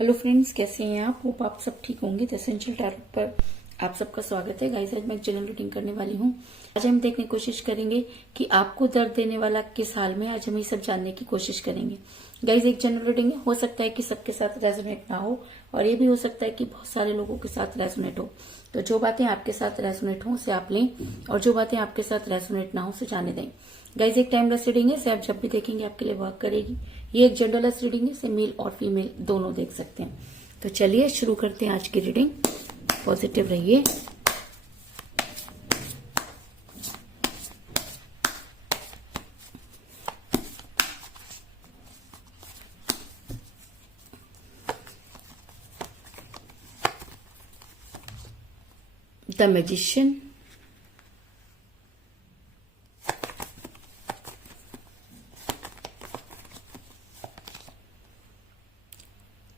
Hello friends, कैसे हैं आप? होप आप सब ठीक होंगे। द एसेंशियल टैरोट पर आप सबका स्वागत है। गाइस, आज मैं एक जनरल रीडिंग करने वाली हूँ। आज हम देखने की कोशिश करेंगे कि आपको दर्द देने वाला किस हाल में। आज हम ये सब जानने की कोशिश करेंगे। गाइस, एक जनरल रीडिंग हो सकता है कि सबके साथ रेजोनेट ना हो, और ये भी हो सकता है कि बहुत सारे लोगों के साथ रेजोनेट हो। तो जो बातें आपके साथ रेजोनेट हो उसे आप लें, और जो बातें आपके साथ रेजोनेट ना हो उसे जाने दें। गाइस, एक टाइमलेस रीडिंग है, इसे आप जब भी देखेंगे आपके लिए वर्क करेगी। ये एक जनरलेस रीडिंग है, इसे मेल और फीमेल दोनों देख सकते हैं। तो चलिए शुरू करते हैं आज की रीडिंग। पॉजिटिव रहिए। The magician,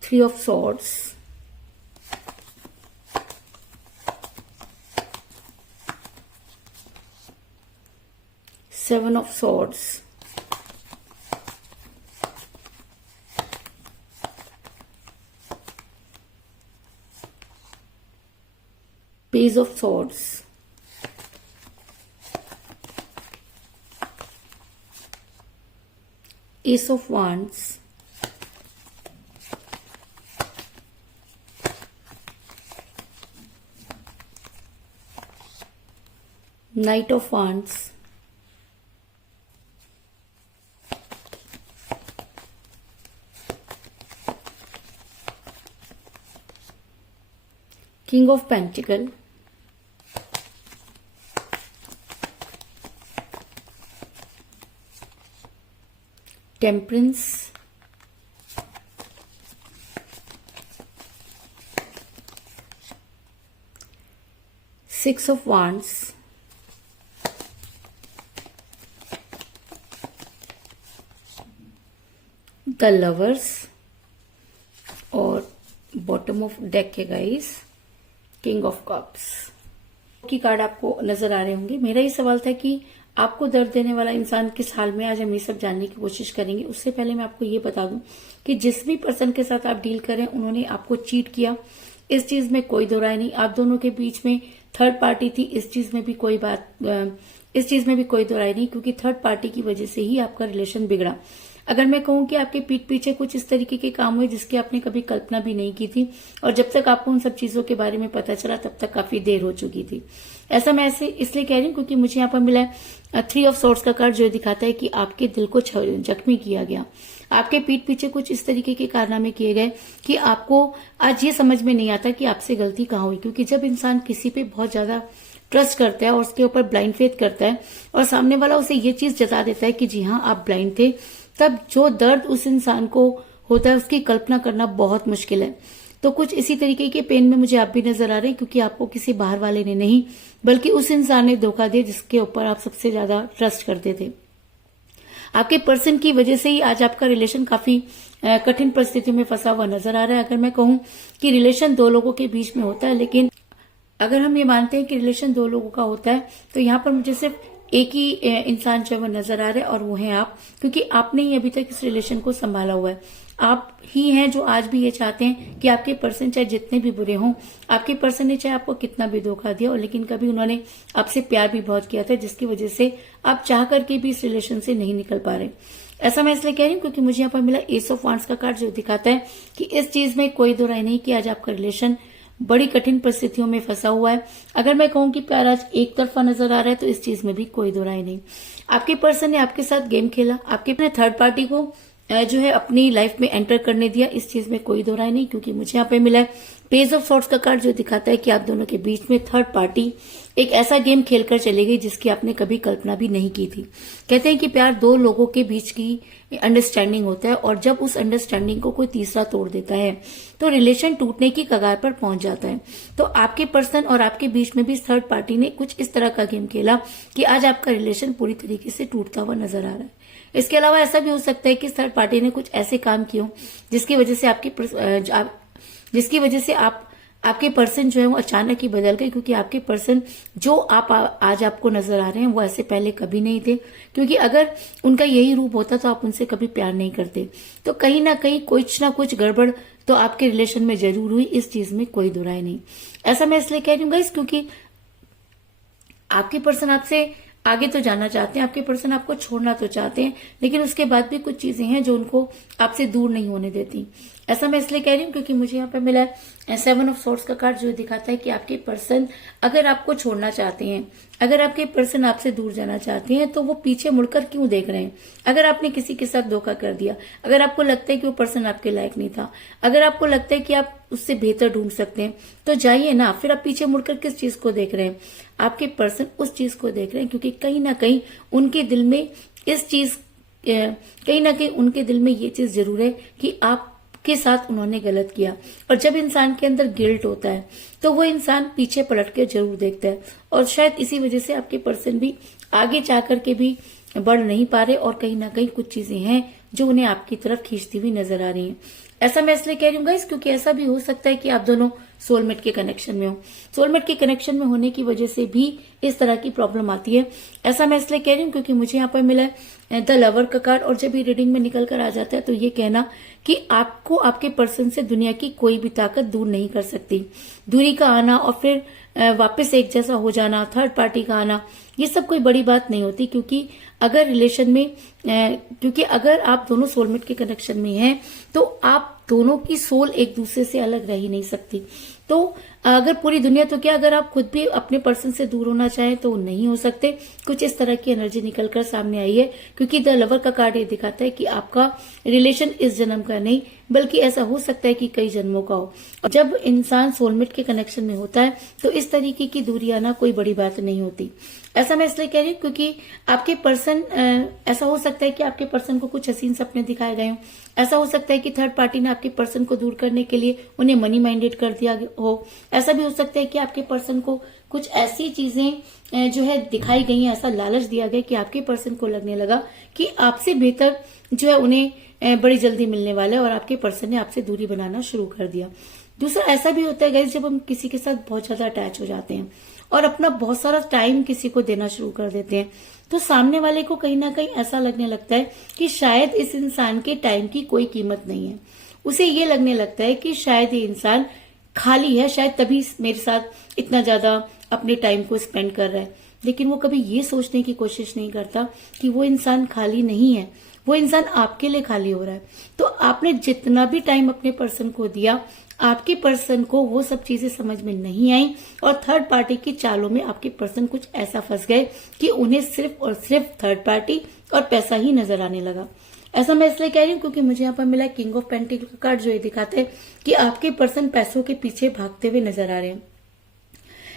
Three of Swords, Seven of Swords, Page of Swords, Ace of Wands, Knight of Wands, King of Pentacles, Temperance, Six of Wands, the lovers, और बॉटम ऑफ डेक है guys king of cups की card आपको नजर आ रहे होंगे। मेरा ये सवाल था कि आपको दर्द देने वाला इंसान किस हाल में। आज हम ये सब जानने की कोशिश करेंगे। उससे पहले मैं आपको ये बता दूं कि जिस भी पर्सन के साथ आप डील करें उन्होंने आपको चीट किया, इस चीज में कोई दो राय नहीं। आप दोनों के बीच में थर्ड पार्टी थी, इस चीज में भी कोई दो राय नहीं, क्योंकि थर्ड पार्टी की वजह से ही आपका रिलेशन बिगड़ा। अगर मैं कहूं कि आपके पीठ पीछे कुछ इस तरीके के काम हुए जिसकी आपने कभी कल्पना भी नहीं की थी, और जब तक आपको उन सब चीजों के बारे में पता चला तब तक काफी देर हो चुकी थी। ऐसा मैं ऐसे इसलिए कह रही हूँ क्योंकि मुझे यहाँ पर मिला है थ्री ऑफ सोर्ड्स का कार्ड, जो दिखाता है कि आपके दिल को जख्मी किया गया। आपके पीठ पीछे कुछ इस तरीके के कारनामे किए गए कि आपको आज ये समझ में नहीं आता कि आपसे गलती कहाँ हुई। क्योंकि जब इंसान किसी पे बहुत ज्यादा ट्रस्ट करता है और उसके ऊपर ब्लाइंड फेथ करता है, और सामने वाला उसे ये चीज जता देता है कि जी हाँ आप ब्लाइंड थे, तब जो दर्द उस इंसान को होता है उसकी कल्पना करना बहुत मुश्किल है। तो कुछ इसी तरीके के पेन में मुझे आप भी नजर आ रहे हैं, क्योंकि आपको किसी बाहर वाले ने नहीं बल्कि उस इंसान ने धोखा दिया जिसके ऊपर आप सबसे ज्यादा ट्रस्ट करते थे। आपके पर्सन की वजह से ही आज आपका रिलेशन काफी कठिन परिस्थितियों में फंसा हुआ नजर आ रहा है। अगर मैं कहूं कि रिलेशन दो लोगों के बीच में होता है, लेकिन अगर हम ये मानते हैं कि रिलेशन दो लोगों का होता है, तो यहाँ पर मुझे सिर्फ एक ही इंसान जो है वो नजर आ रहा है, और वो है आप। क्योंकि आपने ही अभी तक इस रिलेशन को संभाला हुआ है। आप ही हैं जो आज भी ये चाहते हैं कि आपके पर्सन चाहे जितने भी बुरे हों, आपके पर्सन ने चाहे आपको कितना भी धोखा दिया, और लेकिन कभी उन्होंने आपसे प्यार भी बहुत किया था, जिसकी वजह से आप चाह करके भी इस रिलेशन से नहीं निकल पा रहे। ऐसा मैं इसलिए कह रही हूँ क्योंकि मुझे यहाँ पर मिला एस ऑफ वांड्स का कार्ड, जो दिखाता है कि इस चीज में कोई दो राय नहीं कि आज आपका रिलेशन बड़ी कठिन परिस्थितियों में फंसा हुआ है। अगर मैं कहूं कि प्यार आज एक तरफा नजर आ रहा है, तो इस चीज में भी कोई दो राय नहीं। आपके पर्सन ने आपके साथ गेम खेला, आपके थर्ड पार्टी को जो है अपनी लाइफ में एंटर करने दिया, इस चीज में कोई दो राय नहीं। क्योंकि मुझे यहाँ पे मिला है पेज ऑफ सॉर्ड्स का कार्ड, जो दिखाता है कि आप दोनों के बीच में थर्ड पार्टी एक ऐसा गेम खेलकर चली गई जिसकी आपने कभी कल्पना भी नहीं की थी। कहते हैं कि प्यार दो लोगों के बीच की अंडरस्टैंडिंग होता है, और जब उस अंडरस्टैंडिंग को कोई तीसरा तोड़ देता है तो रिलेशन टूटने की कगार पर पहुंच जाता है। तो आपके पर्सन और आपके बीच में भी थर्ड पार्टी ने कुछ इस तरह का गेम खेला कि आज आपका रिलेशन पूरी तरीके से टूटता हुआ नजर आ रहा है। इसके अलावा ऐसा भी हो सकता है कि थर्ड पार्टी ने कुछ ऐसे काम किए जिसकी वजह से आपके पर्सन जो है वो अचानक ही बदल गए। क्योंकि आपके पर्सन जो आज आपको नजर आ रहे हैं वो ऐसे पहले कभी नहीं थे। क्योंकि अगर उनका यही रूप होता तो आप उनसे कभी प्यार नहीं करते। तो कहीं ना कहीं कुछ ना कुछ गड़बड़ तो आपके रिलेशन में जरूर हुई, इस चीज में कोई दो राय नहीं। ऐसा मैं इसलिए कह रही हूँ गाइस क्योंकि आपके पर्सन आपसे आगे तो जाना चाहते हैं, आपके पर्सन आपको छोड़ना तो चाहते हैं, लेकिन उसके बाद भी कुछ चीजें हैं जो उनको आपसे दूर नहीं होने देती। ऐसा मैं इसलिए कह रही हूँ क्योंकि मुझे यहाँ पे मिला है 7 ऑफ सोर्ड्स का कार्ड, जो दिखाता है कि आपके पर्सन अगर आपको छोड़ना चाहते हैं, अगर आपके पर्सन आपसे दूर जाना चाहते हैं, तो वो पीछे मुड़कर क्यों देख रहे हैं। अगर आपने किसी के साथ धोखा कर दिया, अगर आपको लगता है कि वो पर्सन आपके लायक नहीं था, अगर आपको लगता है कि आप उससे बेहतर ढूंढ सकते हैं, तो जाइए ना। फिर आप पीछे मुड़कर किस चीज को देख रहे हैं। आपके पर्सन उस चीज को देख रहे हैं क्योंकि कहीं ना कहीं उनके दिल में इस चीज, कहीं ना कहीं उनके दिल में ये चीज जरूर है कि आपके साथ उन्होंने गलत किया। और जब इंसान के अंदर गिल्ट होता है तो वो इंसान पीछे पलट के जरूर देखता है, और शायद इसी वजह से आपके पर्सन भी आगे जा करके भी बढ़ नहीं पा रहे, और कहीं ना कहीं कुछ चीजें हैं जो उन्हें आपकी तरफ खींचती हुई नजर आ रही हैं। ऐसा मैं इसलिए कह रही हूँ गाइस क्योंकि ऐसा भी हो सकता है कि आप दोनों सोलमेट के कनेक्शन में हो। सोलमेट के कनेक्शन में होने की वजह से भी इस तरह की प्रॉब्लम आती है। ऐसा मैं इसलिए कह रही हूँ क्योंकि मुझे यहाँ पर मिला है द लवर का कार्ड, और जब ये रीडिंग में निकल कर आ जाता है तो ये कहना कि आपको आपके पर्सन से दुनिया की कोई भी ताकत दूर नहीं कर सकती। दूरी का आना और फिर वापस एक जैसा हो जाना, थर्ड पार्टी का आना, ये सब कोई बड़ी बात नहीं होती। क्योंकि अगर रिलेशन में क्योंकि अगर आप दोनों सोलमेट के कनेक्शन में हैं तो आप दोनों की सोल एक दूसरे से अलग रह ही नहीं सकती। तो अगर पूरी दुनिया तो क्या, अगर आप खुद भी अपने पर्सन से दूर होना चाहें तो नहीं हो सकते। कुछ इस तरह की एनर्जी निकलकर सामने आई है क्योंकि द लवर का कार्ड ये दिखाता है कि आपका रिलेशन इस जन्म का नहीं, बल्कि ऐसा हो सकता है कि कई जन्मों का हो। जब इंसान सोलमेट के कनेक्शन में होता है तो इस तरीके की दूरी आना कोई बड़ी बात नहीं होती। ऐसा मैं इसलिए कह रही हूँ क्योंकि आपके पर्सन, ऐसा हो सकता है कि आपके पर्सन को कुछ हसीन सपने दिखाए गए हों। ऐसा हो सकता है कि थर्ड पार्टी ने आपके पर्सन को दूर करने के लिए उन्हें मनी माइंडेड कर दिया हो। ऐसा भी हो सकता है कि आपके पर्सन को कुछ ऐसी चीजें जो है दिखाई गई हैं, ऐसा लालच दिया गया कि आपके पर्सन को लगने लगा कि आपसे बेहतर जो है उन्हें बड़ी जल्दी मिलने वाला है, और आपके पर्सन ने आपसे दूरी बनाना शुरू कर दिया। दूसरा ऐसा भी होता है गाइस, जब हम किसी के साथ बहुत ज्यादा अटैच हो जाते हैं और अपना बहुत सारा टाइम किसी को देना शुरू कर देते हैं, तो सामने वाले को कहीं ना कहीं ऐसा लगने लगता है कि शायद इस इंसान के टाइम की कोई कीमत नहीं है। उसे ये लगने लगता है कि शायद ये इंसान खाली है, शायद तभी मेरे साथ इतना ज्यादा अपने टाइम को स्पेंड कर रहा है। लेकिन वो कभी ये सोचने की कोशिश नहीं करता कि वो इंसान खाली नहीं है, वो इंसान आपके लिए खाली हो रहा है। तो आपने जितना भी टाइम अपने पर्सन को दिया, आपके पर्सन को वो सब चीजें समझ में नहीं आई, और थर्ड पार्टी की चालों में आपके पर्सन कुछ ऐसा फंस गए कि उन्हें सिर्फ और सिर्फ थर्ड पार्टी और पैसा ही नजर आने लगा। ऐसा मैं इसलिए कह रही हूँ क्योंकि मुझे यहाँ पर मिला किंग ऑफ पेंटिकल का कार्ड, जो ये दिखाता है कि आपके पर्सन पैसों के पीछे भागते हुए नजर आ रहे हैं।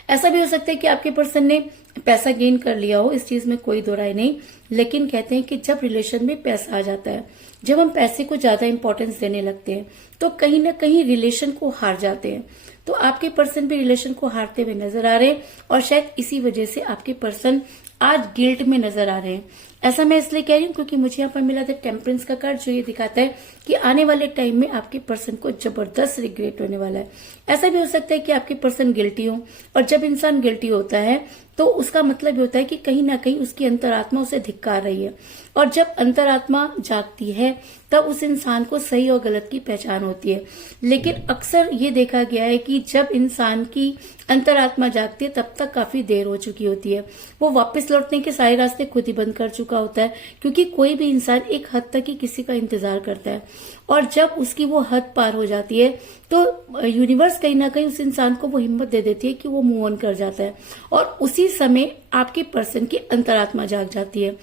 ऐसा भी हो सकता है कि आपके पर्सन ने पैसा गेन कर लिया हो, इस चीज में कोई दो राय नहीं, लेकिन कहते हैं कि जब रिलेशन में पैसा आ जाता है, जब हम पैसे को ज्यादा इंपॉर्टेंस देने लगते हैं, तो कहीं ना कहीं रिलेशन को हार जाते हैं। तो आपके पर्सन भी रिलेशन को हारते हुए नजर आ रहे हैं, और शायद इसी वजह से आपके पर्सन आज गिल्ट में नजर आ रहे हैं। ऐसा मैं इसलिए कह रही हूँ क्योंकि मुझे यहाँ पर मिला था टेम्परेंस का कार्ड, जो ये दिखाता है कि आने वाले टाइम में आपके पर्सन को जबरदस्त रिग्रेट होने वाला है। ऐसा भी हो सकता है कि आपके पर्सन गिल्टी हो, और जब इंसान गिल्टी होता है तो उसका मतलब होता है कि कहीं ना कहीं उसकी अंतरात्मा उसे धिक्कार रही है, और जब अंतरात्मा जागती है तब उस इंसान को सही और गलत की पहचान होती है। लेकिन अक्सर ये देखा गया है कि जब इंसान की अंतरात्मा जागती है तब तक काफी देर हो चुकी होती है, वो वापस लौटने के सारे रास्ते खुद ही बंद कर चुका होता है। क्योंकि कोई भी इंसान एक हद तक ही किसी का इंतजार करता है, और जब उसकी वो हद पार हो जाती है तो यूनिवर्स कहीं ना कहीं उस इंसान को वो हिम्मत दे देती है कि वो मूव ऑन कर जाता है, और उसी समय आपके पर्सन की अंतरात्मा जाग जाती है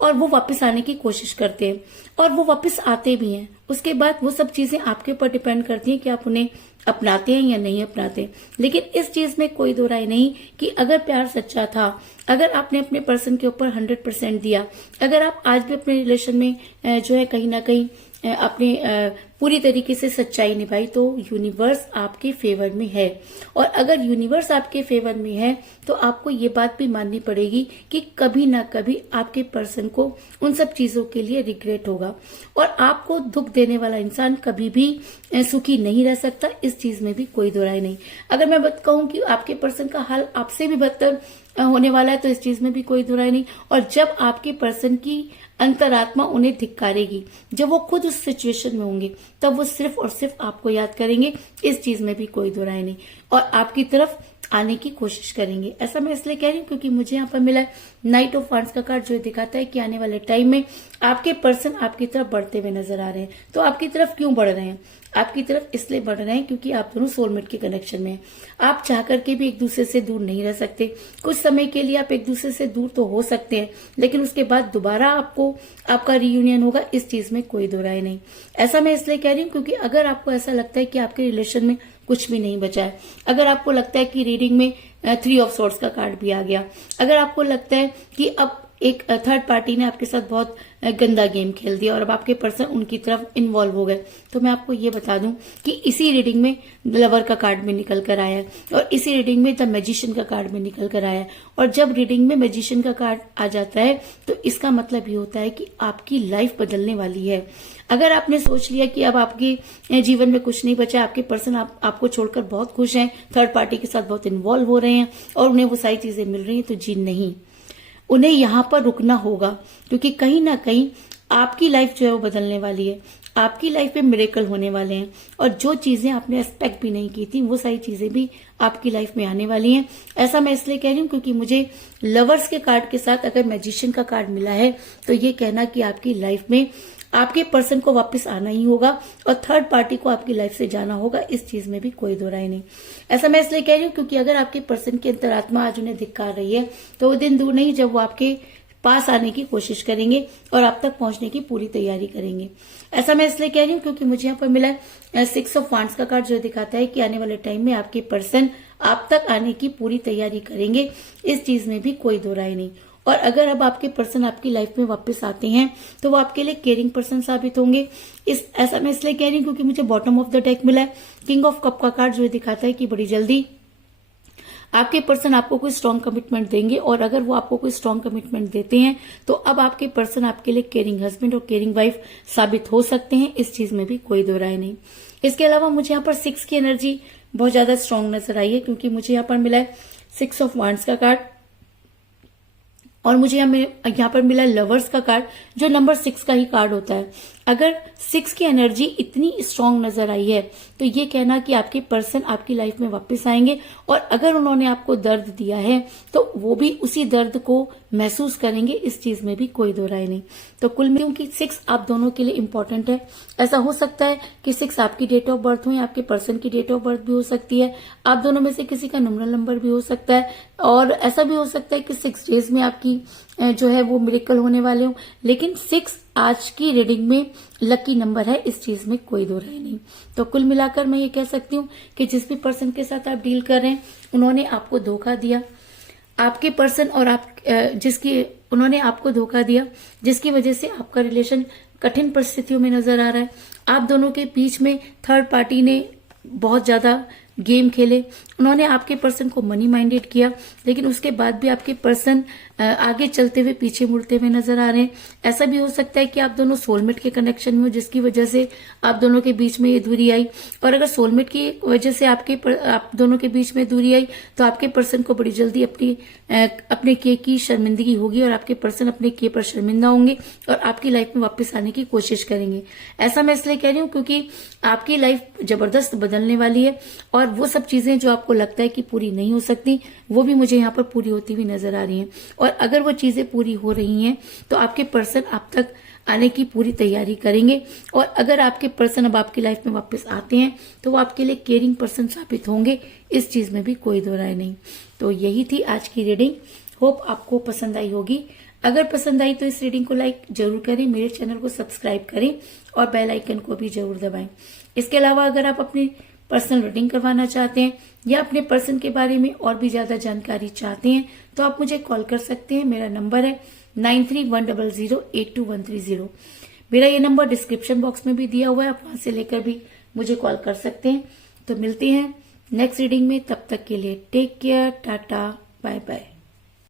और वो वापस आने की कोशिश करते हैं, और वो वापस आते भी हैं। उसके बाद वो सब चीजें आपके ऊपर डिपेंड करती हैं कि आप उन्हें अपनाते हैं या नहीं अपनाते। लेकिन इस चीज में कोई दो राय नहीं कि अगर प्यार सच्चा था, अगर आपने अपने पर्सन के ऊपर 100% दिया, अगर आप आज भी अपने रिलेशन में जो है कहीं ना कहीं अपने पूरी तरीके से सच्चाई निभाई, तो यूनिवर्स आपके फेवर में है। और अगर यूनिवर्स आपके फेवर में है तो आपको ये बात भी माननी पड़ेगी कि कभी ना कभी आपके पर्सन को उन सब चीजों के लिए रिग्रेट होगा, और आपको दुख देने वाला इंसान कभी भी सुखी नहीं रह सकता। इस चीज में भी कोई दो राय नहीं। अगर मैं बात कहूं कि आपके पर्सन का हाल आपसे भी बदतर होने वाला है, तो इस चीज में भी कोई दुराई नहीं। और जब आपके पर्सन की अंतरात्मा उन्हें धिक्कारेगी, जब वो खुद उस सिचुएशन में होंगे, तब वो सिर्फ और सिर्फ आपको याद करेंगे, इस चीज में भी कोई दुराई नहीं, और आपकी तरफ आने की कोशिश करेंगे। ऐसा मैं इसलिए कह रही हूँ क्योंकि मुझे यहाँ पर मिला है नाइट ऑफ वांड्स का कार्ड, जो दिखाता है कि आने वाले टाइम में आपके पर्सन आपकी तरफ बढ़ते हुए नजर आ रहे हैं। तो आपकी तरफ क्यों बढ़ रहे हैं? आपकी तरफ इसलिए बढ़ रहे हैं क्योंकि आप दोनों सोलमेट के कनेक्शन में हैं। आप चाह करके भी एक दूसरे से दूर नहीं रह सकते। कुछ समय के लिए आप एक दूसरे से दूर तो हो सकते हैं, लेकिन उसके बाद दोबारा आपको आपका रियूनियन होगा, इस चीज में कोई दो राय नहीं। ऐसा मैं इसलिए कह रही हूँ क्योंकि अगर आपको ऐसा लगता है कि आपके रिलेशन में कुछ भी नहीं बचा है, अगर आपको लगता है कि रीडिंग में 3 ऑफ सॉर्ड्स का कार्ड भी आ गया, अगर आपको लगता है कि अब एक थर्ड पार्टी ने आपके साथ बहुत गंदा गेम खेल दिया और अब आपके पर्सन उनकी तरफ इन्वॉल्व हो गए, तो मैं आपको ये बता दूं कि इसी रीडिंग में लवर का कार्ड भी निकल कर आया है और इसी रीडिंग में द मैजिशियन का कार्ड भी निकल कर आया है। और जब रीडिंग में मैजिशियन का कार्ड आ जाता है तो इसका मतलब ये होता है कि आपकी लाइफ बदलने वाली है। अगर आपने सोच लिया कि अब आपके जीवन में कुछ नहीं बचा, आपके पर्सन आपको छोड़कर बहुत खुश हैं, थर्ड पार्टी के साथ बहुत इन्वॉल्व हो रहे हैं और उन्हें वो सारी चीजें मिल रही हैं, तो जी नहीं, उन्हें यहां पर रुकना होगा, क्योंकि कहीं ना कहीं आपकी लाइफ जो है वो बदलने वाली है। आपकी लाइफ में मिरेकल होने वाले हैं और जो चीजें आपने एक्सपेक्ट भी नहीं की थी वो सारी चीजें भी आपकी लाइफ में आने वाली हैं। ऐसा मैं इसलिए कह रही हूँ क्योंकि मुझे लवर्स के कार्ड के साथ अगर मैजिशियन का कार्ड मिला है तो ये कहना कि आपकी लाइफ में आपके पर्सन को वापस आना ही होगा और थर्ड पार्टी को आपकी लाइफ से जाना होगा, इस चीज में भी कोई दो राय नहीं। ऐसा मैं इसलिए कह रही हूँ क्योंकि अगर आपके पर्सन की अंतरात्मा आज उन्हें धिक्कार रही है तो वो दिन दूर नहीं जब वो आपके पास आने की कोशिश करेंगे और आप तक पहुंचने की पूरी तैयारी करेंगे। ऐसा मैं इसलिए कह रही हूँ क्योंकि मुझे यहाँ पर मिला है 6 ऑफ वांड्स का कार्ड, जो दिखाता है कि आने वाले टाइम में आपके पर्सन आप तक आने की पूरी तैयारी करेंगे, इस चीज में भी कोई दो राय नहीं। और अगर अब आपके पर्सन आपकी लाइफ में वापस आते हैं तो वो आपके लिए केयरिंग पर्सन साबित होंगे। ऐसा मैं इसलिए कह रही हूँ क्योंकि मुझे बॉटम ऑफ द डेक मिला है किंग ऑफ कप का कार्ड, जो दिखाता है कि बड़ी जल्दी आपके पर्सन आपको कोई स्ट्रॉन्ग कमिटमेंट देंगे और अगर वो आपको कोई स्ट्रॉन्ग कमिटमेंट देते हैं तो अब आपके पर्सन आपके लिए केयरिंग हस्बैंड और केयरिंग वाइफ साबित हो सकते हैं, इस चीज में भी कोई दो राय नहीं। इसके अलावा मुझे यहाँ पर 6 की एनर्जी बहुत ज्यादा स्ट्रांग नजर आई है क्योंकि मुझे यहाँ पर मिला है 6 ऑफ वांड्स का कार्ड और मुझे यहाँ पर मिला लवर्स का कार्ड, जो नंबर 6 का ही कार्ड होता है। अगर 6 की एनर्जी इतनी स्ट्रांग नजर आई है तो ये कहना कि आपके पर्सन आपकी लाइफ में वापस आएंगे और अगर उन्होंने आपको दर्द दिया है तो वो भी उसी दर्द को महसूस करेंगे, इस चीज में भी कोई दो राय नहीं। तो कुल मिलाकर कि 6 आप दोनों के लिए इंपॉर्टेंट है। ऐसा हो सकता है कि 6 आपकी डेट ऑफ बर्थ हो या आपके पर्सन की डेट ऑफ बर्थ भी हो सकती है, आप दोनों में से किसी का न्यूमरल नंबर भी हो सकता है और ऐसा भी हो सकता है कि 6 डेज में आपकी जो है वो मिरेकल होने वाले हो, लेकिन 6 आज की रीडिंग में लकी नंबर है, इस चीज में कोई दो राय नहीं। तो कुल मिलाकर मैं ये कह सकती हूँ कि जिस भी पर्सन के साथ आप डील कर रहे हैं उन्होंने आपको धोखा दिया, आपके पर्सन और आप उन्होंने आपको धोखा दिया जिसकी वजह से आपका रिलेशन कठिन परिस्थितियों में नजर आ रहा है। आप दोनों के बीच में थर्ड पार्टी ने बहुत ज्यादा गेम खेले, उन्होंने आपके पर्सन को मनी माइंडेड किया, लेकिन उसके बाद भी आपके पर्सन आगे चलते हुए पीछे मुड़ते हुए नजर आ रहे हैं। ऐसा भी हो सकता है कि आप दोनों सोलमेट के कनेक्शन में हो जिसकी वजह से आप दोनों के बीच में ये दूरी आई, और अगर सोलमेट की वजह से आप दोनों के बीच में दूरी आई तो आपके पर्सन को बड़ी जल्दी अपने किए की शर्मिंदगी होगी और आपके पर्सन अपने किए पर शर्मिंदा होंगे और आपकी लाइफ में वापस आने की कोशिश करेंगे। ऐसा मैं इसलिए कह रही हूँ क्योंकि आपकी लाइफ जबरदस्त बदलने वाली है और वो सब चीजें जो आपको लगता है कि पूरी नहीं हो सकती वो भी मुझे यहाँ पर पूरी होती हुई नजर आ रही हैं। और अगर वो चीजें पूरी हो रही हैं तो आपके पर्सन आप तक आने की पूरी तैयारी करेंगे और अगर आपके पर्सन अब आपकी लाइफ में वापस आते हैं तो वो आपके लिए केयरिंग पर्सन साबित होंगे, इस चीज में भी कोई दो राय नहीं। तो यही थी आज की रीडिंग, होप आपको पसंद आई होगी। अगर पसंद आई तो इस रीडिंग को लाइक जरूर करें, मेरे चैनल को सब्सक्राइब करें और बेल आइकन को भी जरूर दबाएं। इसके अलावा अगर आप अपनी पर्सनल रीडिंग करवाना चाहते हैं या अपने पर्सन के बारे में और भी ज्यादा जानकारी चाहते हैं तो आप मुझे कॉल कर सकते हैं। मेरा नंबर है 9310082130। मेरा ये नंबर डिस्क्रिप्शन बॉक्स में भी दिया हुआ है, आप वहां से लेकर भी मुझे कॉल कर सकते हैं। तो मिलते हैं नेक्स्ट रीडिंग में, तब तक के लिए take care, tata, bye bye.